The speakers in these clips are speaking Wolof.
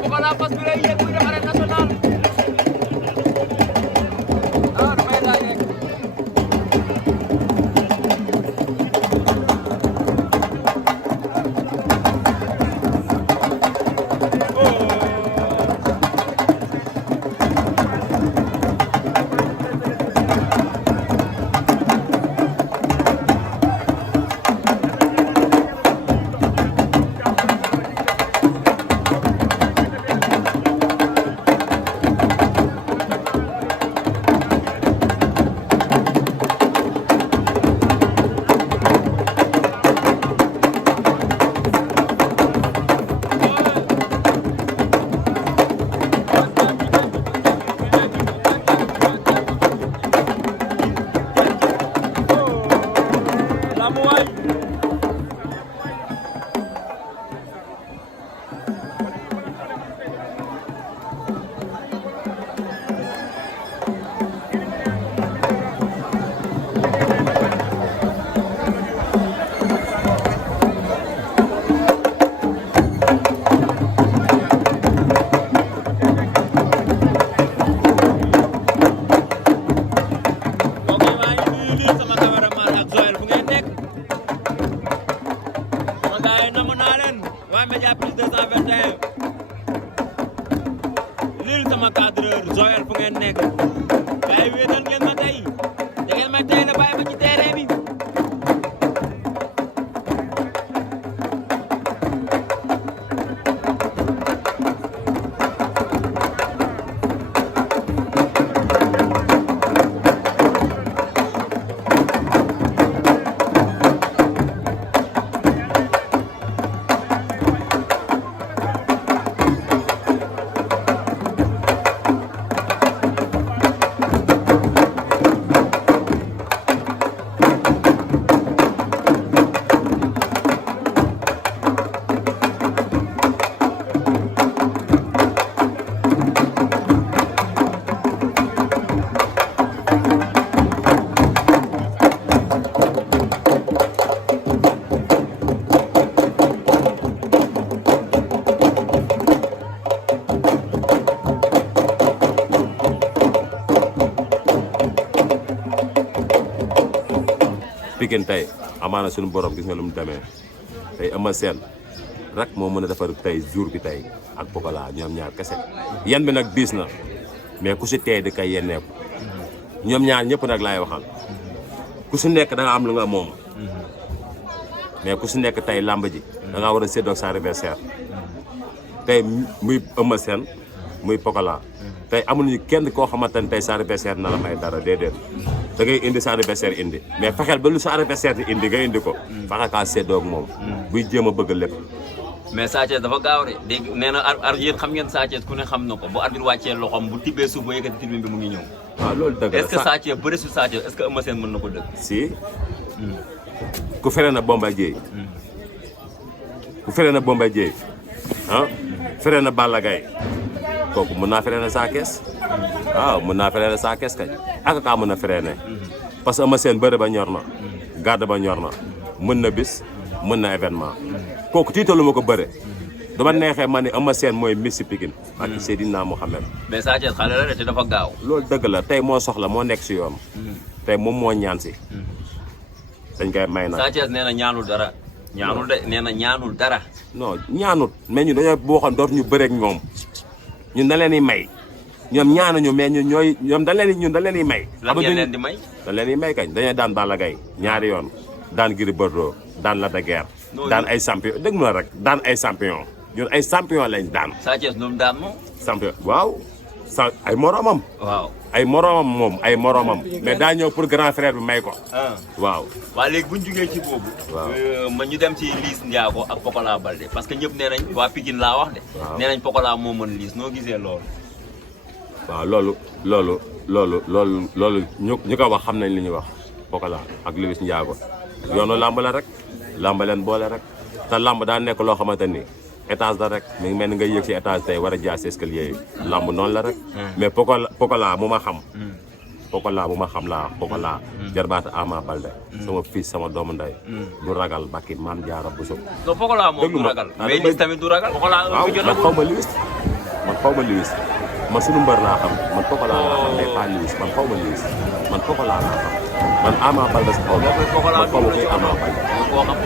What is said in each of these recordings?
Pokola fas bi lay yéeg muy dem arène nationale. Ah damay laaj rek. Lil sama cadreur Joel fu ngeen nekk gars yi wéetal ngeen ma tey da ngeen may tey la bàyyi ma ci terrain bi. Pikine tey amaana suñu borom gis nga lu mu demee tey Eumeu Sène rek moo mën a defar tey jour bi tey ak Pokola ñoom ñaar kese. yan bi nag diis na mais ku si tey di kay yenneeku ñoom ñaar ñëpp nag laay waxal ku si nekk da nga am lu nga moom mais ku si nekk tey làmb ji da ngaa war a séddoo sa adversaire tey muy Eumeu Sène muy Pokola tey amuñu kenn koo xamante ne tey sa adversaire na la may dara déedéet. da ngay indi sa adversaire indi mais fexeel ba lu sa adversaire di indi nga indi ko. fexe kaa séddoo ak moom. buy jéem a bëgg lépp. mais Sa Thiès dafa gaaw de dégg nee na yéen xam ngeen Sa Thiès ku ne xam na ko bu arbitre wàccee loxoom bu tibbee suuf ba yëkkati tribune bi mu ngi ñëw. waaw loolu dëgg la est-ce que Sa Thiès bëre su Sa Thiès est-ce que Eumeu Sène mën na ko dëgg. si. ku fere na Bombardier. ku fere na Bombardier ah. fere na Balla Gaye kooku mën naa fere na Sa Thiès. waaw mën naa fere na Sa Thiès kay ak kaa mën a fere ne. parce que Eumeu Sène bëre ba ñor na. garde ba ñor na. mën na bis mën na événement. kooku tiitalu ma ko bëre. dama neexee ma ne Eumeu Sène mooy Messi Pikine. ak Seydina Mohamed. mais Sa Thiès xale la de te dafa gaaw. loolu dëgg la tey moo soxla moo nekk si yoon. tey moom moo ñaan si. dañ koy may nag. Sa Thiès nee na ñaanul dara. ñaanul de nee na ñaanul dara. non ñaanut mais ñun dañoo boo xam dootuñu bëreeg ñoom ñun da leen di may. ñoom ñaanuñu mais ñoom dañ leen di may. lan ngeen leen di may. dañ leen di may kañ dañoo daan Balla Gaye ñaari yoon daan Gris Bordeaux daan Lac de Guiers. daan ay champion dégg nga rek daan ay champion ñun ay champion lañ daan. Sa Thiès lu mu daan moom. champion waaw ay moromam. waaw ay moromam moom ay moromam. mais daa ñëw pour grand frère bi may ko. waaw. waaw léegi bu ñu jugee ci boobu. waaw ma ñu dem ci Liss Ndiago ak Pokola Baldé parce que ñëpp nee nañ waa Pikine laa wax de. waaw nee nañ Pokola moo mën Liss noo gisee loolu. waaw loolu ñu ko wax xam nañ li ñuy wax Pokola ak Liss Ndiago yoonu làmb la rek làmb leen boole rek te làmb daa nekk loo xamante ni étage la rek mi ngi mel ni nga yëg si étage tey war a jaar si escalier yi làmb noonu la rek. mais Pokola mu ma xam. Pokola bu ma xam laa Pokola. jarbaata Ama Baldé. sama fils sama doomu ndey. du ragal bakki maam Jaara Buso. non Pokola moom du ragal. mais Liss tamit du ragal. Pokola waaw man xaw ma Liss xaw ma Liss man suñu mbër laa xam man Pokola laa xam mais pas Liss man xaw ma Liss man Pokola laa xam man Ama Baldé sa xaw ma man xaw ma koy Ama Baldé koo xam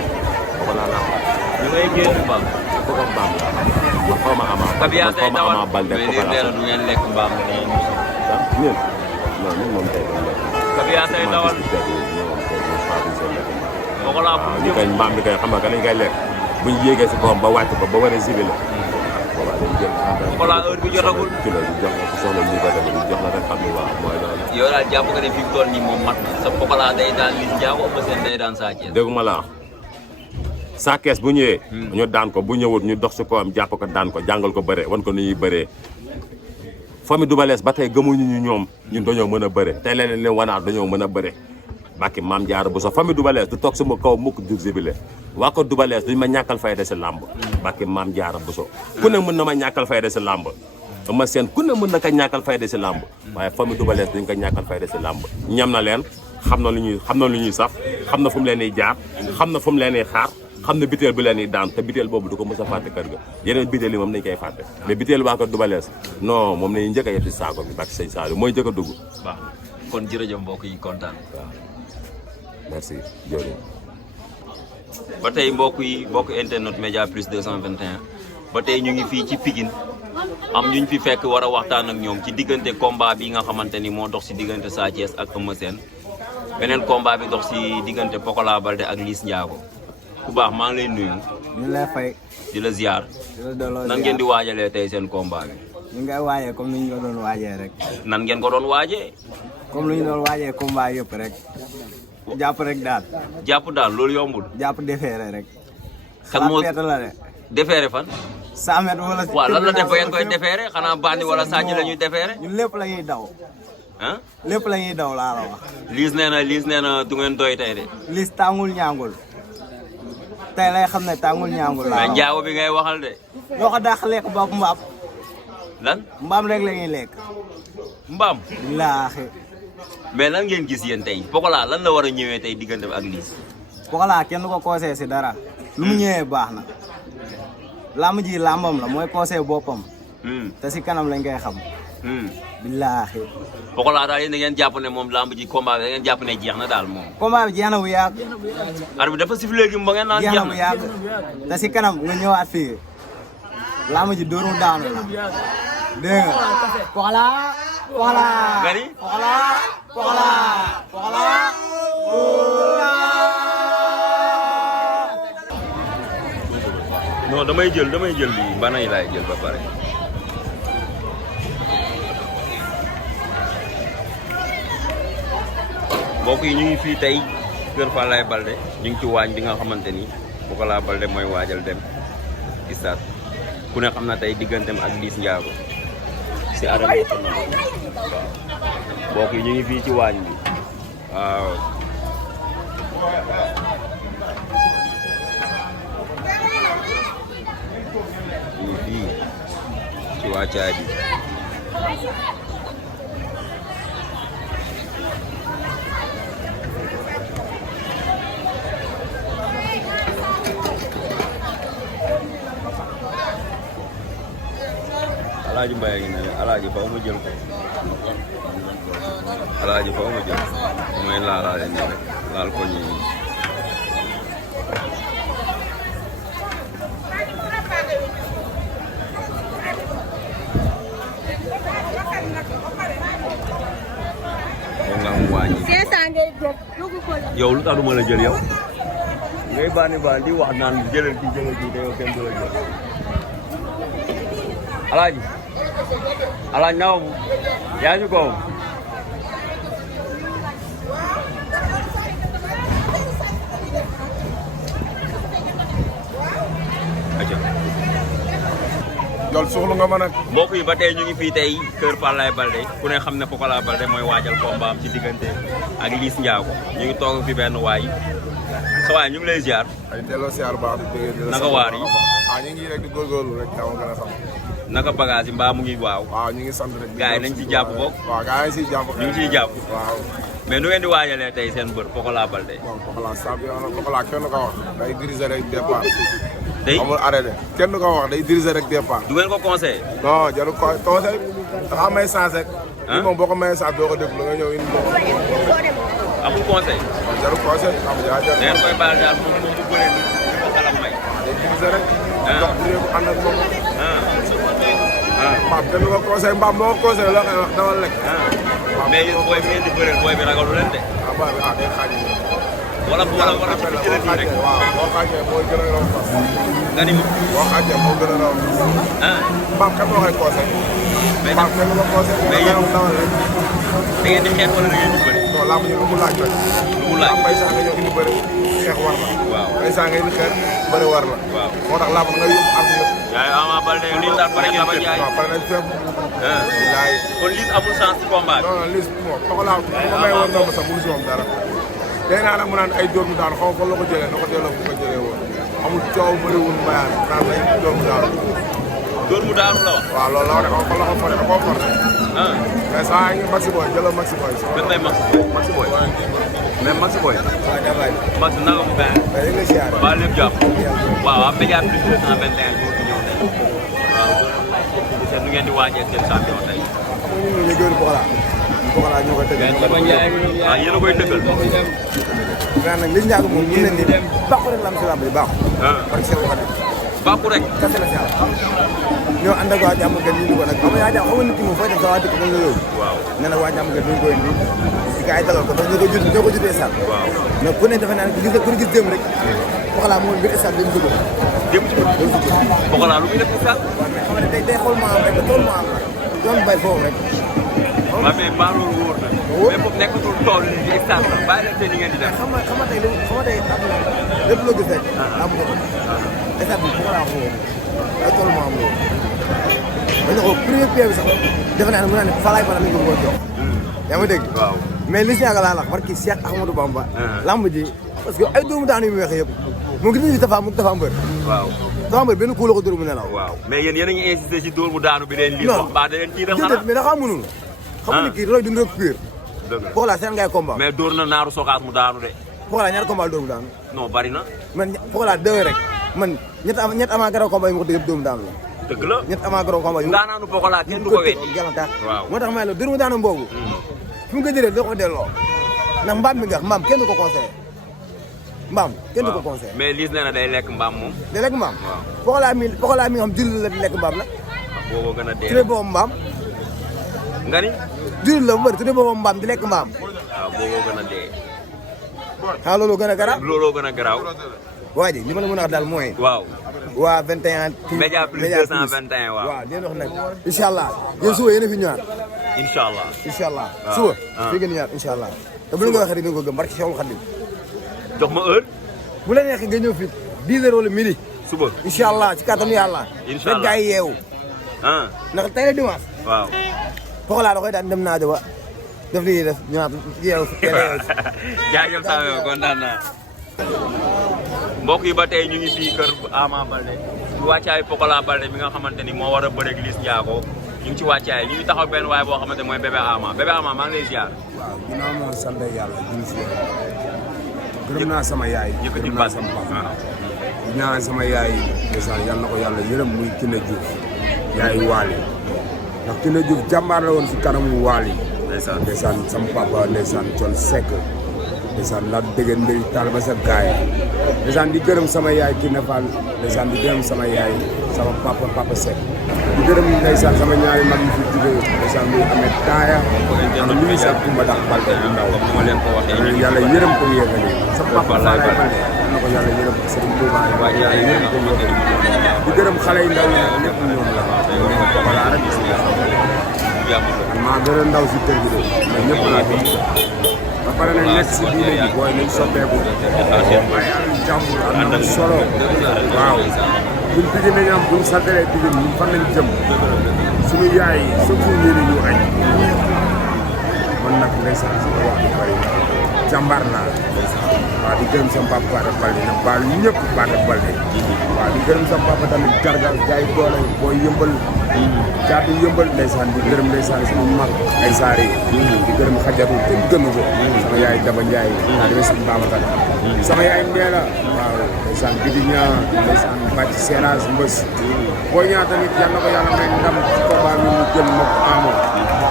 Pokola laa xam ñu ngay génn mbaam Pokola mbaam laa xam man xaw ma Ama Baldé man xaw ma Ama Baldé Pokola mais du ngeen lekk mbaam ñun non ñun moom tey dañ lekk Kabia tey dawal Pokola ñu koy mbaam bi koy xam nga dañ koy lekk buñ yéegee si kawam ba wàcc ko ba war a zibi la boobaa dañ jël Pokola heure bi jotagul kilo di jox la soxla lii ba tamit di jox la rek xam ni waaw mooy loolu yow daal jàpp nga ne fi mu toll nii moom mat na sa Pokola day daan Liss Ndiago Eumeu Sène day daan Sa Thiès dégguma la Sa Thiès bu ñëwee ñu daan ko bu ñëwut ñu dox si kawam jàpp ko daan ko jàngal ko bëre wan ko nu ñuy bëree famille Double Less ba tey gëmuñu ñu ñoom ñun dañoo mën a bëre tey leneen leen wanaat dañoo mën a bëre bàkki Maam Jaara bu so famille Double Less du toog sama kaw mukk jug sibile waa ko Double Less duñ ma ñàkkal fayda si làmb bàkki Maam Jaara bu so ku ne mën na ma ñàkkal fayda si làmb Eumeu Sène ku ne mën na ko ñàkkal fayda si làmb waaye famille Double Less duñ ko ñàkkal fayda si làmb ñam na leen xam na lu ñuy saf xam na fu mu leen di jaar xam na fu mu leen di xaar xam na biteel bi leen di daan te biteel boobu du ko mës a fàtte kër ga yeneen biteel yi moom nañ koy fàtte mais biteel waa ko Double Less non moom nañu njëkk a yeb si saako bi bàkki sëñ Saliou mooy njëkk a dugg waaw kon jërëjëf mbokk yi kontaan waaw merci jërëjëf ba tey mbokk internet Média Plus 221 ba tey ñu ngi fii ci Pikine am ñu fi fekk war a waxtaan ak ñoom ci diggante combat bi nga xamante ni moo dox si diggante Sa Thiès ak Eumeu Sène beneen combat bi dox si diggante Pokola Baldé ak Liss Ndiago ku baax maa ngi lay nuyu. ñu lay fay. di la ziar. di la delloo ziar nan ngeen di waajalee tey seen combat bi. ñu ngay waajee comme ni ñu ko doon waajee rek. nan ngeen ko doon waajee. comme ni ñu doon waajee combat yëpp rek. jàpp rek daal. jàpp daal loolu yombul. jàpp defeere rek. kan moo xalaat la de. defeere fan. 100 mètres wala. waaw lan la def ba ngeen koy defeere xanaa bandi wala sàcc la ñuy defeere. ñun lépp la ñuy daw. ah. lépp la ñuy daw laa la wax. Liss nee na du ngeen doy tey de. Liss tàngul ñaangul. tey lay xam ne tàngul ñaangul laa mais wax. Ndiago bi ngay waxal de. ñoo ko dàq lekk bopp mbaam. lan. mbaam rek la ñuy lekk. mbaam. laaxi. mais lan ngeen gis yéen tey Pokola lan la war a ñëwee tey diggante ak Liss. Pokola kenn du ko conseillé si dara. lu mu ñëwee baax na. làmb ji làmbam la mooy conseil boppam. te si kanam lañ koy xam. billaahi. Pokola daal yéen da ngeen jàpp ne moom lamb ji combat bi da ngeen jàpp ne jeex na daal moom. combat bi jeex na bu yàgg. arbitre bi dafa sifflé léegi ba ngeen naan jeex jeex na bu na. yàgg te si kanam nga ñëwaat fii làmb ji dóoru daanu la dégg nga. Pokola. Pokola. nga ni. Pokola. Pokola. Pokola. non damay jël lii banay laay jël ba pare. mbokk yi ñu ngi fii tey Kër Falaye Baldé ñu ngi ci waañ bi nga xamante ni Pokola Baldé mooy waajal dem stade ku ne xam na tey digganteem ak Liss Ndiago si arène nationale mbokk yi ñu ngi fii ci waañ bi waaw. ñu ngi fii ci wàccaay bi. Alaaji Mbaye ngi ne Alaaji faw ma jël ko Alaaji faw ma jël mooy laalaale nii rek laal ko ñi moom nga am wàññi yow lu tax du ma la jël yow ngay bànni bànni di wax naan jëlal kii te yow kenn du la jël Alaaji Alaaji naw yaa ñu ko loolu soxla nga ma nag. mbokk yi ba tey ñu ngi fii tey Kër Falaye Baldé ku ne xam ne Pokola Baldé mooy waajal combat am ci diggante ak Liss Ndiago ñu ngi toog fi benn waay sa waay ñu ngi lay ziar. ay delloo siyaar baax di bëgg. naka waar yi. ñu ngi rek di góorgóorlu rek dama gën a xam. naka bagage yi mbaa mu ngi waaw. waaw ñu ngi sant rek. gars yi nañ ci jàpp boog. waaw gars yi siy jàpp. ñu ngi ciy jàpp. waaw. mais nu ngeen di waajalee tey seen bër Pokola Baldé. bon Pokola champion la Pokola kenn ko wax. day diriger rek départ. day amul arrêté kenn du ko wax day diriger rek départ. du ngeen ko conseillé. non jarul ko conseil dafa am ay sens rek. lii moom boo ko mayee sens doo ko déglu nga ñëw indi ko. amul conseil. jarul conseil am yaa jarul. da ngeen koy baal daal moom bu bëree nii ko xalam may. day diriger rek. ndox bu réew ànd ak moom. mbaam kenn du ko conseil mbaam moo ko conseil loo koy wax dama lekk. mais yéen booy bi ngeen di bëreel booy bi ragalu leen de. booy bi day xaaj. wala bu jëlee nii rek. waaw boo xaajee moo gën a raw fas. nga ni boo xaajee moo gën a raw fas. mbaam kenn moo koy conseil. mbaam kenn du ko conseil. mais yéen dawal rek. da ngeen di xeex wala da ngeen di bëri. non laa lu mu laaj rek. lu mu laaj mbay saa nga ñëw indi bëri xeex war la. waaw mbay saa nga indi xeex bëri war la. waaw moo tax laa nga yóbbu ak yëpp. yaay Ama Baldé lii daal pare ngeen ba jaay. waaw pare nañ fépp. laay. kon lii amul chance ci combat bi. non non lii moom toxu laa ma may woon ndomb sax mënu si moom dara. léegi naa nag mu naan ay dóor mu daanu xaw ma fan la ko jëlee na ko delloo fu ko jëlee woon amul coow bëriwul mbayaan naan ay dóor mu daanu. dóor mu daanu la wax. waaw loolu la wax de xaw ma fan la ko foree da koo foree. mais saa yi Maxi Boy jëlal Maxi Boy. benn lay Maxi Boy. mais Maxi Boy. waaw jàmbaay. Maxi naka mu gaañ. mais dañ la siyaare. waaw lépp jàpp. waaw waaw Média Plus 221 ñoo fi ñëw tey. waaw nu ngeen di waajee seen champion tey. xam nga ñun ñu gën Pokola. Pokola ñoo koy tëgg. waaw yéen a koy dëggal. mais nag li ñu ñàkk moom ñu ne nii baaxu rek la am si lamb bi baaxu. parce que ko def. baaxu rek. kese la si am. ñoo ànd ak waa jàmm gën ñu ko nag xam nga yaa jàmm xam nga nit ki moom fooy def sa waa dëkk dañ la yóbbu. waaw nee na waa jàmm gën duñ ko indi. si gars yi dalal ko ndax ñoo ko juddee sàll. waaw mais ku ne defe naa ne ku gis démb rek. Pokola moom biir stade dañ dugg. démb ci Pokola lu muy def ci stade. waaw mais xam nga day xool maa am rek ba tool maa am rek. doon bay foofu rek. waaw mais baax loolu wóor na. mais foofu nekkatul tool yi ci stade la bàyyi leen seen li ngeen di def. xam nga tey lépp loo gis rek. am nga ko. stade bi Pokola ko woon ay tool maa am loolu. dañu ko premier pied bi sax defe naa ne mën naa ne Falaye Balla lañ ko bëggoon jox. yaa ma dégg. waaw mais li si yàgg laa la wax barki Cheikh Ahmadou Bamba. lamb ji parce que ay doomu daanu yu weex yëpp. mu gis nañu Tafa mu Tafa Mbër. waaw Tafa Mbër benn coup la ko dóor mu nelaw. waaw mais yéen a ngi insisté ci dóor mu daanu bi leen lii wax ba da leen tiital xanaa. mais dafa mënul. xam nga ni kii roy du rek pur. dëgg la Pokola seen ngay combat. mais dóor na naaru sokaas mu daanu de. Pokola ñaari combat dóor mu daanu. non bari na. man Pokola déwé rek man ñett avant garaw combat yi ma ko dégg dóor mu daanu la. dëgg la ñett avant garaw combat yi. daanaanu Pokola kenn du ko weddi. waaw moo tax may la dóor mu daanu boobu. fi mu ko jëlee doo ko delloo. ndax mbaam mi nga mbaam kenn du ko conseillé. mbaam kenn du ko conseillé. mais Liss nee na day lekk mbaam moom. day lekk mbaam. waaw Pokola mi nga xam jullit la di lekk mbaam la. booboo gën a dee. tuddee boobu mbaam. nga ni. jullit la bu bëri tuddee boobu mbaam di lekk mbaam. waaw booboo gën a dee. xanaa looloo gën a garaaw. looloo gën a garaaw. waa ji li ma la mën a wax daal mooy. waaw. waa 21. Média Plus 221 waaw. waaw di leen wax nag. incha allah yéen suba yéen a fi ñëwaat. incha allah. incha allah waaw suba. fii ngeen ñëwaat incha allah. te bu la nga waxee rek da nga ko gëm barke Cheikhul Khadim. jox ma heure. bu la neexee nga ñëw fii 10 heures wala midi. suba incha allah ci kàttanu yàlla. incha allah rek gaa yi yeewu. ndax tey la dimanche. waaw. Pokola da koy daan dem naajo ba def li ñuy def ñëwaat yeewu. jaajëf saa yoo kontaan naa. mbokk yi ba tey ñu ngi fii kër Ama Baldé ci wàccaay Pokola Baldé mi nga xamante ni moo war a bëreeg Liss Ndiago ñu ngi ci wàccaay ñu ngi taxaw benn waay boo xamante mooy bébé Ama maa ngi lay ziar. waaw ginnaaw moom sant yàlla jëm si gërëm naa sama yaay. yëkkati gërëm naa baat sama papa. di ñaan sama yaay ndeysaan yal na ko yàlla yërëm muy Kiné Diouf yaay Waly ndax Kiné Diouf jàmbaar la woon si kanamu Waly. ndeysaan sama papa ndeysaan Thione Seck ndeysaan la dégg mbiri taal ba sa gaay ndeysaan di gërëm sama yaay Kiné Fall ndeysaan di gërëm sama yaay sama papa Seck di gërëm ndeysaan sama ñaari mag yi fi jógee ndeysaan muy amee taaya am luy sax Kumba dax Balde bu ndaw ma leen ko waxee yàlla yërëm ko yéegali sa papa Falaye Balde na ko yàlla yërëm ko Serigne Touba yàlla yërëm ko yéegali di gërëm xale yi ndaw yi ñëpp ñoom la Pokola rek maa gën a ndaw si kër gi de mais ñëpp laa fi ba pare nag nekk si diine ji booy nañ soppeeku waaye am jàmbur am na solo waaw buñ Pikine nañu am buñ santalee Pikine ñun fan lañ jëm suñu yaay yi surtout ñu ne ñu añ man nag ndeysaan si wax bu bëri jàmbaar laa waaw di gërëm sama papa Bada Balde nag baal ñëpp Bada Balde waaw di gërëm sama papa tamit Garga jaay doole booy yëmbal caatu yëmbal ndeysaan di gërëm ndeysaan sama mag ay saari di gërëm xajatu kenn gënu ko sama yaay Daba Ndiaye taalibe Sëñ Babacar sama yaay Ndeela waaw ndeysaan Bidi Ñaa ndeysaan Bàcc Seras Mbës boo ñaa tamit yal na ko yàlla may ndam ci combat bi mu jël mook Ama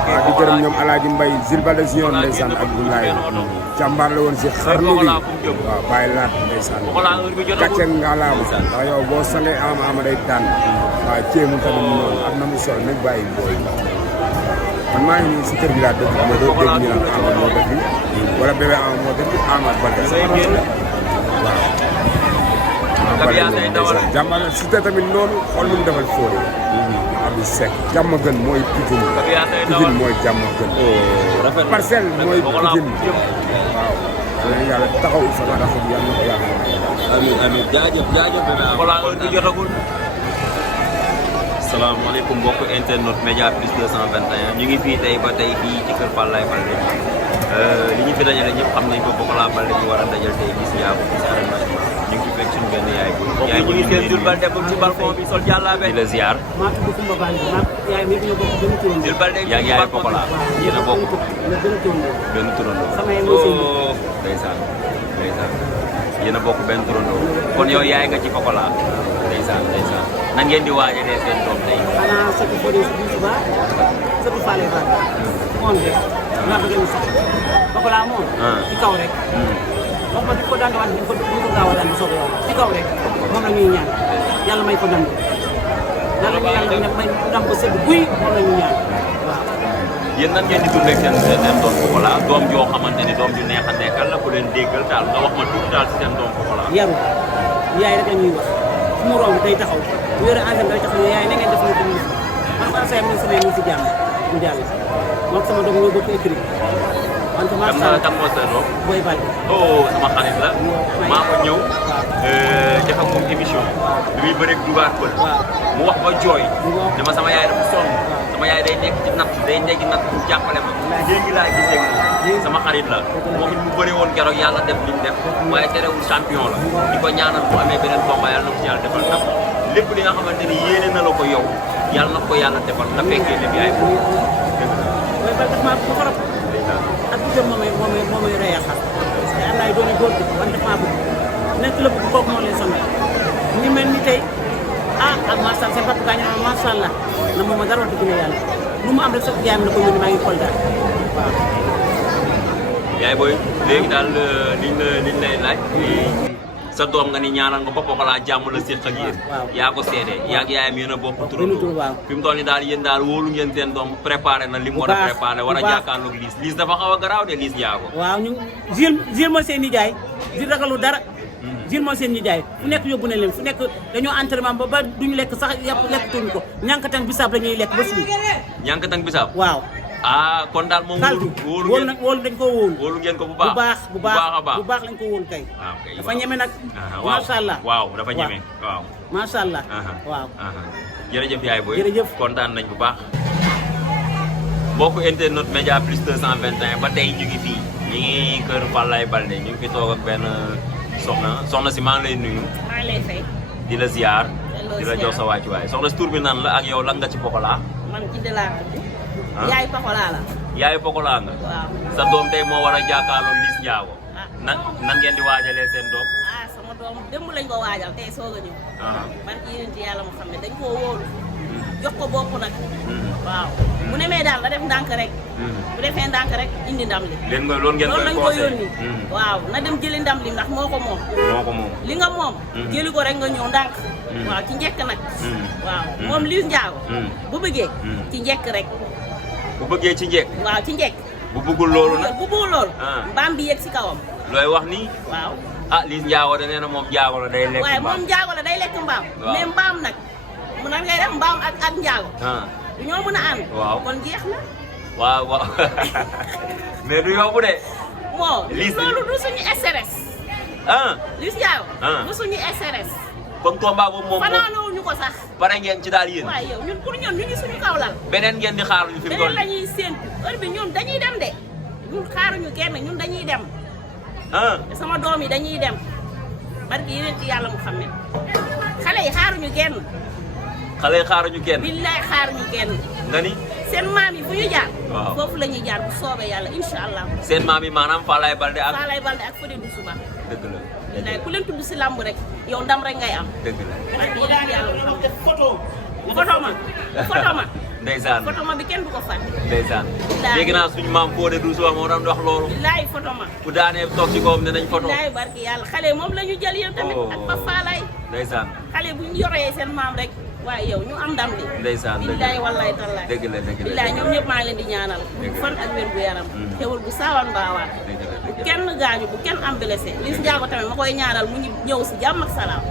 waaw di gërëm ñoom Alaaji Mbay Zilbale Zion ndeysaan ak Boulaye jàmbaar la woon si xarnu bi waaw bàyyi laat ndeysaan gàcce ngalaama ndax yow boo sangee Ama day daan waaw ceemu tamit noonu ak na mu sol nañ bàyyi booy man maa ngi nii si kër gi laa dëgg mais doo dégg ñu naan Ama moo def li wala bébé Ama moo def li Ama Baldé sama rakk la waaw Ama Baldé moom ndeysaan jàmbaar la si te tamit noonu xool mu defal fóore Abdou Seck jàmm gën mooy Pikine Pikine mooy jàmm gën Parcelles mooy Pikine waaw yàlla taxaw sama rafet yàlla na ko yàlla amiin amiin jaajëf voilà heure bi jotagul. salaamaaleykum mbokk internet Média Plus 221 ñu ngi fii tey ba tey fii ci kër Falaye Baldé li ñu fi dajale ñëpp xam nañ ko Pokola Baldé ñu war a dajal tey gis yaa ko gis arène nationale ñu ngi fi fekk suñu benn yaay bu yaay ñu ngi seen Jules Baldé bu ci balcon bi sol jàllaabe di la ziar. maa tudd Koumba Baldé yaay mi ñoo bokk benn turandoo. Jules Baldé yaa ngi yaay Pokola yéen a bokk benn turandoo. sama yaay mooy seen ndeysaan ndeysaan yéen a bokk benn turandoo kon yow yaay nga ci Pokola ndeysaan ndeysaan nan ngeen di waajalee seen doom tey. xanaa sëtu Fodé si biir suba sëtu Falaye Baldé moom de maa bëgg a sax Pokola moom. ci kaw rek. wax ma di ko daan di ko gaaw a daan soog a ci kaw rek moom la ñuy ñaan yàlla may ko ndam yàlla may ndam ko sëdd guy moom la ñuy ñaan waaw. yéen nan ngeen di dundee seen doom Pokola doom joo xamante ni doom ju neex a nekkal la ku leen déggal daal nga wax ma tuuti daal si seen doom Pokola. yaru yaay rek la ñuy wax fu mu romb day taxaw bu yore engrais day taxaw yaay na ngeen def lu dul man maa say sama yi si jàmm mu jàll moom sama doom ñoo bokk écrit wante maa tam moo sa doom Boy Baldé oh sama xarit la maa ko ñëw def ak moom émission bi muy bëreeg dugaat pël mu wax ba jooy ne ma sama yaay dafa sonn sama yaay day nekk ci natt day nekk ci natt pour jàppale ma léegi laa gisee moom sama xarit la moom it mu bëri woon keroog yàlla def li mu def waaye terewul champion la di ko ñaanal bu amee beneen combat yàlla na ko ci yàlla defal ndam lépp li nga xamante ni yéene na la ko yow yàlla na ko yàlla defal nga fekkee lépp yaay ko Boy Baldé daf maa ko xarab ak bu jëm moo may rey a xar parce que Allah doon góor gi man daf maa bëgg nekk la bëgg kooku moo leen sonal ñu mel ni tey ak macha allah seen papa gaañu na macha allah na moom dara wax dëgg yàlla lu mu am rek sa jaay ma na ko yónni maa ngi xool daal waaw. yaay booy léegi daal liñ lay laaj sa doom nga ni ñaanal nga ba Pokola jàmm la séq ak yéen yaa ko seede yaa ak yaayam yéen a bokk turandoo fi mu toll nii daal yéen daal wóolu ngeen seen doom préparé na li mu war a préparé war a jàkkaarloog liis dafa xaw a garaaw de liis njaago waaw ñu Gilles mooy seen nijaay Gilles ragalu dara Gilles mooy seen nijaay fu nekk yóbbu na leen fu nekk dañoo entraînement ba duñu lekk sax yàpp lekk tuñu ko ñànkatang bisaab la ñuy lekk ba suñu ñànkatang bisaab waaw kon daal moom wóolu dañ ko wóolu wóolu ngeen ko bu baax bu baax lañ ko wóolu kay dafa ñeme nag macha allah waaw dafa ñeme waaw macha allah waaw jërëjëf yaay booy jërëjëf kontaan nañ bu baax mbokku internet Média Plus 221 ba tey ñu ngi fii ñu ngi kër Falaye Baldé ñu ngi fi toog ak benn soxna si maa ngi lay nuyu maa ngi lay fay di la ziar di la jox sa wàccuwaay soxna si tur bi nan la ak yow lan nga ci Pokola man ci de laa yaay Pokola la yaayu Pokola nga waaw sa doom tey moo war a jàkkaarloo Liss Ndiago nan ngeen di waajalee seen doom sama doom démb lañ ko waajal tey soog a ñëw man ci yéen ci yàlla mu xam ne dañ koo wóolu jox ko bopp nag waaw bu nemee daal la def ndànk rek bu defee ndànk rek indi ndam li loolu ngeen lañ ko yónni waaw na dem jëli ndam li ndax moo ko moom li nga moom jëli ko rek nga ñëw ndànk waaw ci njëkk nag waaw moom Liss Ndiago bu bëggee ci njëkk rek bu bëggee ci njëkk waaw ci njëkk bu bëggul loolu nag bu bëggul loolu mbaam bi yegg si kawam looy wax nii waaw Liss Ndiago da nee na moom Ndiago la day lekk waaye moom Ndiago la day lekk mbaam mais mbaam nag mu nan ngay def mbaam ak Ndiago du ñoo mën a ànd kon jeex na waaw mais du yomb de moo loolu du suñu stress Liss Ndiago du suñu stress kon combat boobu moom fanaanoo ñu ko sax pare ngeen ci daal yéen waaw yow ñun pour ñun ñu ngi suñu kaw lal beneen ngeen di xaar ñu fi beneen la ñuy séentu heure bi ñun dañuy dem de ñun xaaruñu kenn ñun dañuy dem sama doom yi dañuy dem barki yeneen ci yàlla mu xam ne xale yi xaaruñu kenn xale yi xaaruñu kenn. billaay xaaruñu kenn. nga ni. seen maam yi fu ñu jaar. waaw foofu la ñuy jaar bu soobee yàlla incha allah. seen maam yi maanaam Falaye Baldé ak. Falaye Baldé ak Fodé Doussouba. dëgg la. billaay ku leen tudd si làmb rek yow ndam rek ngay am. dëgg la. parce que yàlla xam nga photo ma. ndeysaan photo ma bi kenn du ko fàtte. ndeysaan léegi naa suñu maam Fodé Doussouba moo doon wax loolu. billaay photo ma. ku daanee toog ci kawam ne nañ photo. billaay barki yàlla xale moom la ñu jël yow tamit. ak Pape Falaye. ndeysaan xale bu ñu yoree seen maam rek. waaye yow ñu am ndam li. ndeysaan billaay wallaay tallaay. dëgg la dëgg la billaay ñoom ñëpp maa leen di ñaanal. fan ak wér gu yaram. xewul bu saawan baawaan. bu kenn gaañu bu kenn am blessé. Liss Ndiago tamit ma koy ñaanal mu ngi ñëw si jàmm ak salaam.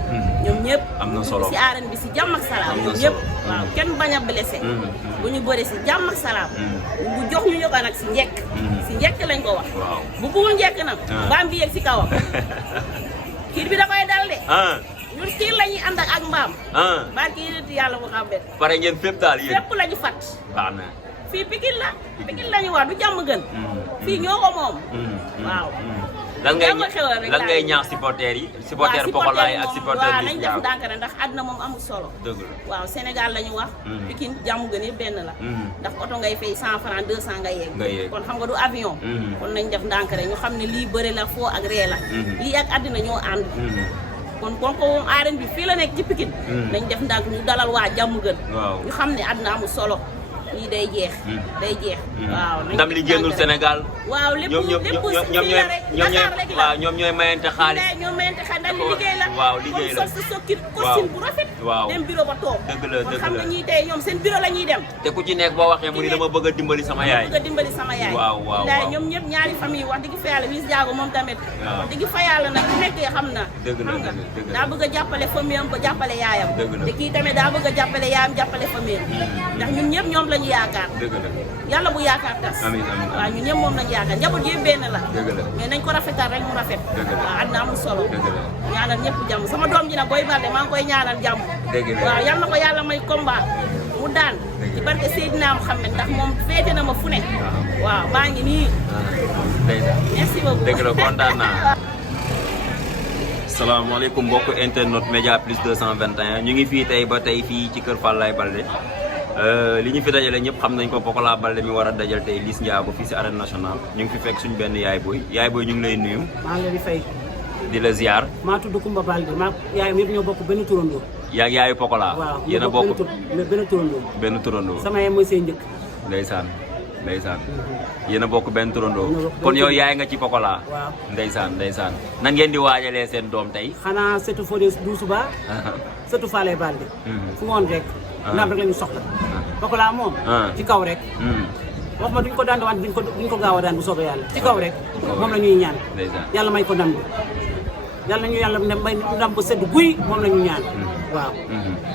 ñoom ñëpp. am na solo si arène bi si jàmm ak salaam. ñoom ñëpp waaw kenn bañ a blessé. bu ñu bëri si jàmm ak salaam. bu jox ñu ko nag si njëkk. si njëkk lañ ko wax. waaw bu bëggul njëkk nag. mbaam bi yegg si kawam. kiir bi da koy dal de. ñun kiir la ñuy ànd ak mbaam. barki yi yàlla mu xam benn. pare ngeen fépp daal yéen. fépp la ñu fat. baax na. fii Pikine la. Pikine la ñu wax du jàmm gën. fii ñoo ko moom. waaw. lan ngay ñaax supporters yi. supporter Pokola yi ak supporter waaw Liss nañ def Ndiago. ndànk rek ndax àdduna moom amul solo. dëgg la. waaw Sénégal la ñu wax. Pikine jàmm gën yëpp benn la. ndax oto ngay fay 100 francs 200 nga yegg. kon xam nga du avion. kon nañ def ndànk rek ñu xam ne lii bëri la foo ak ree la. lii ak àddina ñoo ànd. kon kon ko moom arène bi fii la nekk ci Pikine. nañ def ndànk ñu dalal waa jàmm gën. waaw ñu xam ne àdduna amul solo. lii day jeex. day jeex. waaw nañ ndam li génnul Sénégal. waaw lépp lépp ñoom ñoom ñooy mayante xaalis. ñoom mayante xaalis ndax liggéey la. waaw liggéey la sol si sokkit costume bu rafet. waaw dem bureau ba toog. dëgg la kon dëgg xam la nga ñii tey ñoom seen bureau la ñuy dem. te ku ci nekk boo waxee mu ni dama bëgg a dimbali sama yaay. bëgg a dimbali sama yaay. waaw ñoom ñëpp ñaari famille wax dëgg fa yàlla Liss Ndiago moom tamit. wax dëgg fa yàlla nag bu nekkee xam na. dëgg la xam nga dëgg la daa bëgg a jàppale famille am ba jàppale yaayam. dëgg la te kii tamit daa bëgg a jàppale yaayam jàppale famille am. ndax ñun ñëpp ñoom la ñu yaakaar. dëgg la. yàlla bu yaakaar tas. amiin amiin waaw ñun ñëpp moom lañu yaakaar njaboot yëpp benn la. dëgg la mais nañ ko rafetal rek mu rafet. dëgg la waaw àddina amul solo. dëgg la ñaanal ñëpp jàmm sama doom ji nag Boy Baldé maa ngi koy ñaanal jàmm. dëgg la waaw yal na ko yàlla may combat mu daan. ci barke Seydina Mouhamed ndax moom féete na ma fu ne. waaw maa ngi nii. merci beaucoup dëgg la kontaan naa. salaamaaleykum mbokk internet Média Plus 221 ñu ngi fii tey ba tey fii ci kër Falaye Baldé li ñu fi dajale ñëpp xam nañ ko Pokola Baldé mi war a dajal tey Liss Ndiago fii si arène nationale ñu ngi fi fekk suñu benn yaay booy ñu ngi lay nuyu. maa ngi leen di fay. di la ziar. maa tudd Kumba Baldé maa yaayam yëpp ñoo bokk benn turandoo. yaa ngi yaayu Pokola. waaw yéen a bokk benn turandoo. benn turandoo. sama yaay mooy seen njëkk. ndeysaan ndeysaan yéen a bokk benn turandoo. kon yow yaay nga ci Pokola. waaw ndeysaan ndeysaan nan ngeen di waajalee seen doom tey. xanaa sëtu Fodé Doussouba. sëtu Falaye Baldé. fu ngoon rek. ndam rek la ñu soxla. Pokola moom. ci kaw rek. wax ma duñ ko daan wante duñ ko gaaw a daan bu soobee yàlla ci kaw rek. moom la ñuy ñaan. yàlla may ko ndam bi. yàlla ñu yàlla may ndam ko sedd guy moom la ñu ñaan. waaw.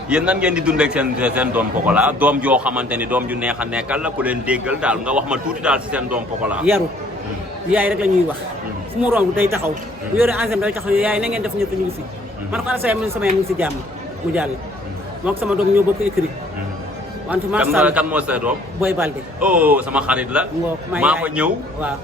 yéen nan ngeen di dundee seen doom Pokola doom joo xamante ni doom ju neex a nekkal la ku leen déggal daal nga wax ma tuuti daal si seen doom Pokola. yaru yaay rek la ñuy wax. fu mu romb day taxaw. bu yore ensemble day taxaw yaay na ngeen def ñëpp ñu ngi fi. man ko sama yaay mu ngi si jàmm mu jàll. moom sama doom ñoo bokk écrit. wante macha allah kan moo sa doom. Boy Baldé. oh sama xarit la. maa fa ñëw. waaw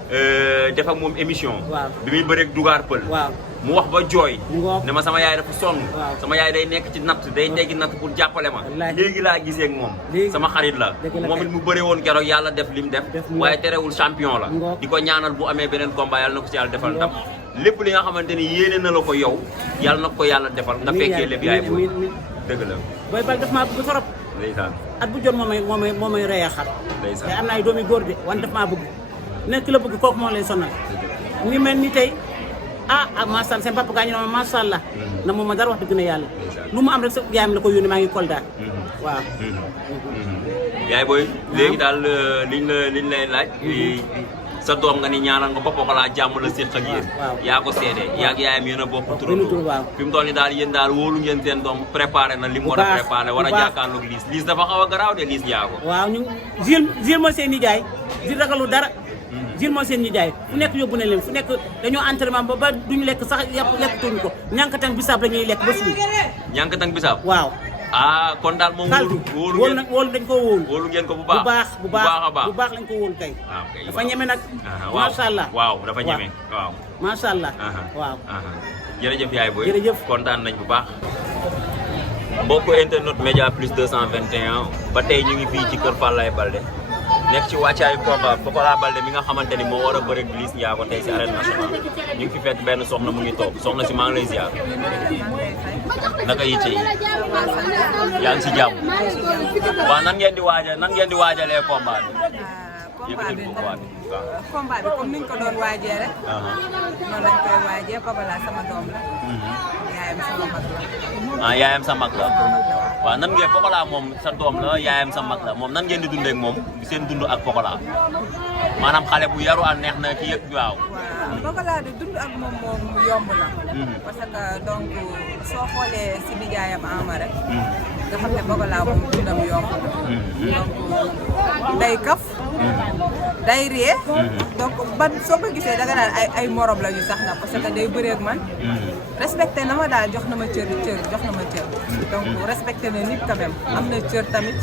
def ak moom émission. waaw bi muy bëreeg Dugar Pël. waaw mu wax ba jooy. mu ne ma sama yaay dafa sonn. waaw sama yaay day nekk ci natt day teggi natt pour jàppale ma. léegi laa gisee ak moom. sama xarit la. moom it mu bëre woon keroog yàlla def lim def. waaye terewul champion la. di ko ñaanal bu amee beneen combat yàlla na ko ci yàlla defal ndam. lépp li nga xamante ni yéene na la ko yow yàlla na ko yàlla defal nga fekkee lépp yaay booy. dëgg la. Boy Baldé daf maa bëgg trop. ndeysaan. at bu jot moo may rey a xar. ndeysaan te am na ay doomi góor de wante daf maa bëgg. nekk la bëgg kooku moo lay sonal. ni mel ni tey ah macha allah seen papa gaañu na ma macha allah. na moom ma dara wax dëgg na yàlla. lu mu am rek sa yaayam la ko yónnee maa ngi Kolda. waaw. yaay booy léegi daal liñ lay laaj. sa doom nga ni ñaanal nga ko Pokola jàmm la séq ak yéen. yaa ko seede yaa ngi yaayam yéen a bokk turandoo. fi mu toll nii daal yéen daal wóolu ngeen seen doom préparé na li mu war a préparé war a jàkkaarloog Liss dafa xaw a garaaw de Liss Ndiago. waaw ñu Gilles mooy seen nijaay di ragalu dara. Gilles mooy seen nijaay fu nekk yóbbu na leen fu nekk dañoo entraînement ba duñu lekk sax yàpp lekk tuñu ko ñànkatang bisaab la ñuy lekk ba suur. ñànkatang bisaab. waaw. ah kon daal moom wóolu dañ ko wóolu. wóolu ngeen ko bu baax bu baax lañ ko wóolu kay. dafa ñeme nag. macha allah waaw dafa ñeme waaw. macha allah. waaw. jërëjëf yaay booy. jërëjëf kontaan nañ bu baax. mbokku internet Média Plus 221 ba tey ñu ngi fii ci kër Falaye Baldé nekk ci wàccaayu combat Pokola Baldé mi nga xamante ni moo war a bëre Liss Ndiago tey si arène nationale ñu ngi fi fekk benn soxna mu ngi toog soxna si maa ngi lay ziar naka yitte yi yaa ngi si jàmm waaw nan ngeen di waajalee combat bi combat bi comme niñ ko doon waajee rek noonu lañ koy waajee Pokola sama doom la yaayam sama mag la yaayam sa mag la waaw nan ngeen Pokola moom sa doom la yaayam sa mag la moom nan ngeen di dundee ak moom seen dund ak Pokola maanaam xale bu yaru a neex na ki yëpp waaw Pokola di dund ak moom yomb na parce que donc soo xoolee si nijaayam Ama rek nga xam ne Pokola moom dundam yomb na donc day kaf day ree donc ban soo ko gisee da nga naan ay morom la ñu sax na parce que day bëree ak man respecté na ma daal jox na ma cër jox na ma cër donc respecté na nit quand même am na cër tamit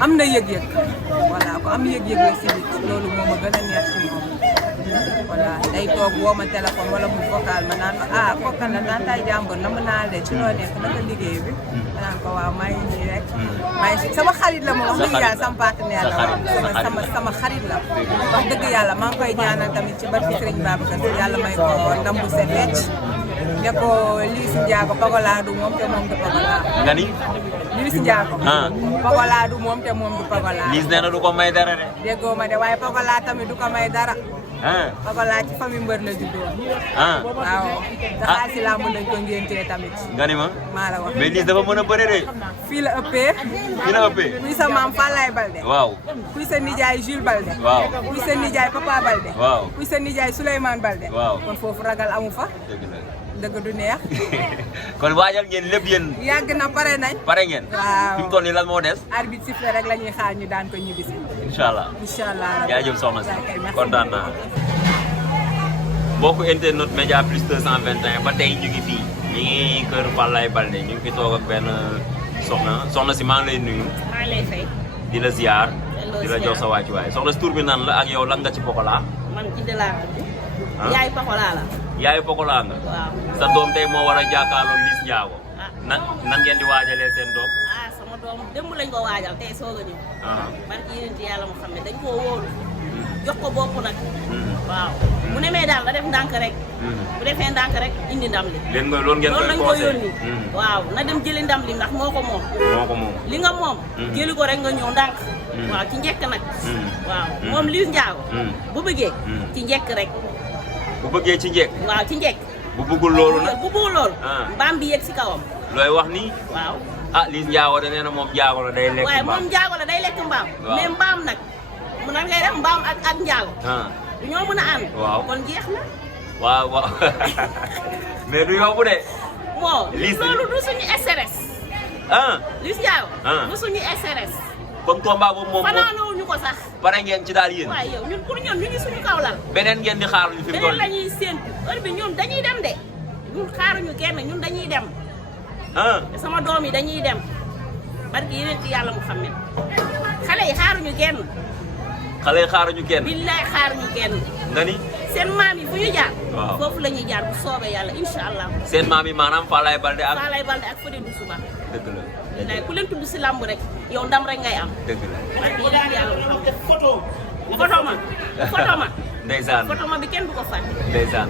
am na yëg-yëg voilà ko am yëg-yëg la si nit loolu moo ma gën a neex ci moom voilà day toog woo ma téléphone wala mu vocal ma naan ma kooka na naan tay jàmbur na ma naa de ci loo nekk naka liggéey bi naan ko waaw maa ngi nii rek maa ngi sama xarit la moom wax dëgg yàlla sama partenaire la waaw sama xarit la wax dëgg yàlla maa ngi koy ñaanal tamit ci barke Serigne Babacar yàlla may ko ndam bu set wecc ne ko Liss Ndiago Pokola du moom te moom du Pokola nga ni Liss Ndiago Pokola du moom te moom du Pokola Liss nee na du ko may dara de déggoo ma de waaye Pokola tamit du ko may dara Pokola ci famille mbër la juddoo waaw daxaa si laa mën nañ ko ngéntee tamit nga ni ma maa la wax mais Liss dafa mën a bëre de fii la ëppee kuy sa maam Falaye Baldé waaw kuy sa nijaay Jules Baldé waaw kuy sa nijaay Papa Baldé waaw kuy sa nijaay Souleymane Baldé waaw kon foofu ragal amu fa dëgg du neex kon waajal ngeen lépp yéen yàgg na pare nañ pare ngeen waaw fi mu toll nii lan moo des arbitre sifflé rek la ñuy xaar ñu daan ko ñibbisi incha allah jaajëf soxna si kontaan naa mbokku internet Média Plus 221 ba tey ñu ngi fii ñu ngi kër Falaye Baldé ñu ngi fi toog ak benn soxna si maa ngi lay nuyu maa ngi lay fay di la ziar di la jox sa wàccuwaay soxna si tur bi nan la ak yow lan nga ci Pokola man ci de laa yaay Pokola la yaayu Pokola nga waaw sa doom tey moo war a jàkkaarloo Liss Ndiago nan ngeen di waajalee seen doom sama doom démb lañ ko waajal tey soog a ñëw barki yéen ci yàlla mu xam ne dañ koo wóolu jox ko bopp nag waaw bu nemee daal la def ndànk rek bu defee ndànk rek indi ndam li loolu ngeen lañ ko yónni waaw na dem jëli ndam li ndax moo ko moom li nga moom jëli ko rek nga ñëw ndànk waaw ci njëkk nag waaw moom Liss Ndiago bu bëggee ci njëkk rek bu bëggee ci njëkk waaw ci njëkk bu bëggul loolu nag bu bëggul loolu mbaam bi yegg si kawam looy wax nii waaw Liss Ndiago da nee na moom Ndiago la day lekk waaye moom Ndiago la day lekk mbaam mais mbaam nag mu nan ngay def mbaam ak Ndiago ñoo mën a ànd waaw kon jeex na waaw mais du yomb de moo loolu du suñu SRS Liss Ndiago du suñu SRS kon combat boobu moom fanaanoo ñu ko sax pare ngeen ci daal yéen waaye yow ñun pour ñun ñu ngi suñu kaw lal beneen ngeen di xaar ñu fi beneen la ñuy séentu heure bi ñun dañuy dem de ñun xaaruñu kenn ñun dañuy dem sama doom yi dañuy dem barki yeneen ci yàlla mu xam ne xale yi xaaruñu kenn billaay xaaruñu kenn nga ni seen maam yi fu ñu jaar waaw foofu la ñuy jaar bu soobee yàlla incha allah seen maam yi maanaam Falaye Baldé ak Fodé Doussouba dëgg la billaay ku leen tudd si lamb rek yow ndam rek ngay am dëgg la barki yeneen ci yàlla mu xam ne photo ma ndeysaan photo ma bi kenn du ko fàtte ndeysaan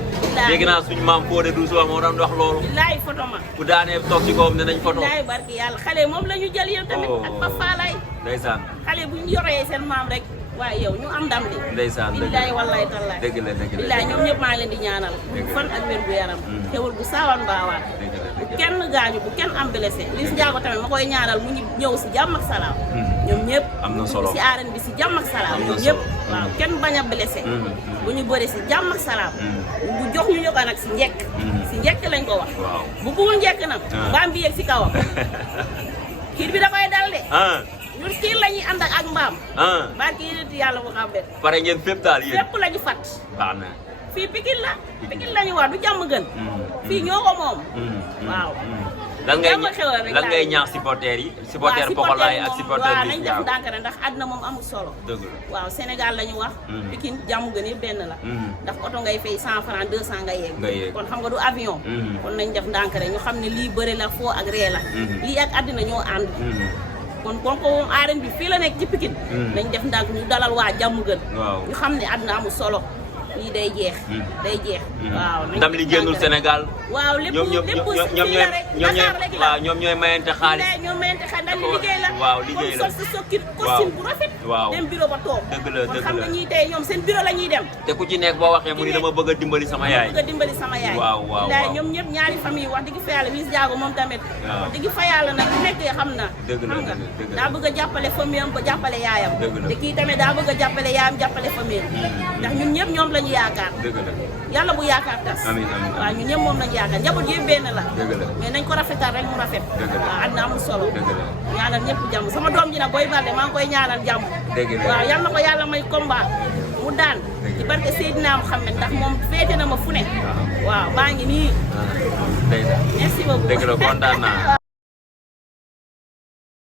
léegi naa suñu maam Fodé Doussouba moo doon wax loolu billaay photo ma ku daanee toog ci kawam ne nañ photo billaay barki yàlla xale moom la ñu jël yow tamit ak ba Falaye ndeysaan xale bu ñu yoree seen maam rek waaye yow ñu am ndam li ndeysaan billaay wallaay tallaay dëgg la billaay ñoom ñëpp maa ngi leen di ñaanal fan ak wér gu yaram xewul bu saawan baawaan bu kenn gaañu bu kenn am blessé Liss Ndiago tamit ma koy ñaanal mu ngi ñëw si jàmm ak salaam ñoom ñëpp am na solo si arène bi si jàmm ak salaam ñoom ñëpp waaw kenn bañ a blessé bu ñu bëri si jàmm ak salaam bu jox ñu ñëkka nag si njëkk lañ ko wax bu bëggul njëkk nag mbaam bi yegg si kawam kiir bi da koy dal de ñun kiir la ñuy ànd ak mbaam barki yéneti yàlla mu xam de pare ngeen fépp daal yéen fépp la ñu fat baax na fii Pikine la Pikine la ñu wax du jàmm gën fii ñoo ko moom waaw lan ngay ñaax supporters yi supporter Pokola yi ak supporter waaw bi nañ def ndànk rek ndax àdduna moom amul solo dëgg la waaw Sénégal la ñu wax Pikine jàmm gën yëpp benn la ndax oto ngay fay 100 francs 200 nga yegg kon xam nga du avion kon nañ def ndànk rek ñu xam ne lii bëri la foo ak ree la lii ak àddina ñoo ànd kon kon ko moom arène bi fii la nekk ci Pikine nañ def ndànk ñu dalal waa jàmm gën ñu xam ne àdduna amul solo lii day jeex waaw ndam li génnul Sénégal waaw lépp fii la rek Dakar rek la waaw ñoom ñooy mayante xaalis ñoom mayante xaalis daal liggéey la waaw liggéey la sol si sokkin costume bu rafet dem bureau ba toog dëgg la kon xam nga ñii tey ñoom seen bureau la ñuy dem te ku ci nekk boo waxee mu ni dama bëgg a dimbali sama yaay bëgg a dimbali sama yaay waaw ñoom ñëpp ñaari famille wax dëgg fa yàlla Wiss Diago moom tamit wax dëgg fa yàlla nag bu nekkee xam na xam nga daa bëgg a jàppale famille am ba jàppale yaayam te kii tamit daa bëgg a jàppale yaayam jàppale famille ndax ñun ñëpp ñoom la ñu yaakaar yàlla bu yaakaar tas waaw ñun ñëpp moom lañu yaakaar njaboot yëpp benn la mais nañ ko rafetal rek mu rafet waaw àddina amul solo ñaanal ñëpp jàmm sama doom ji nag Boy Baldé maa ngi koy ñaanal jàmm waaw yal na ko yàlla may combat mu daan ci barke Seydina Mouhamed ndax moom féete na ma fu ne waaw maa ngi nii merci beaucoup dëgg la kontaan naa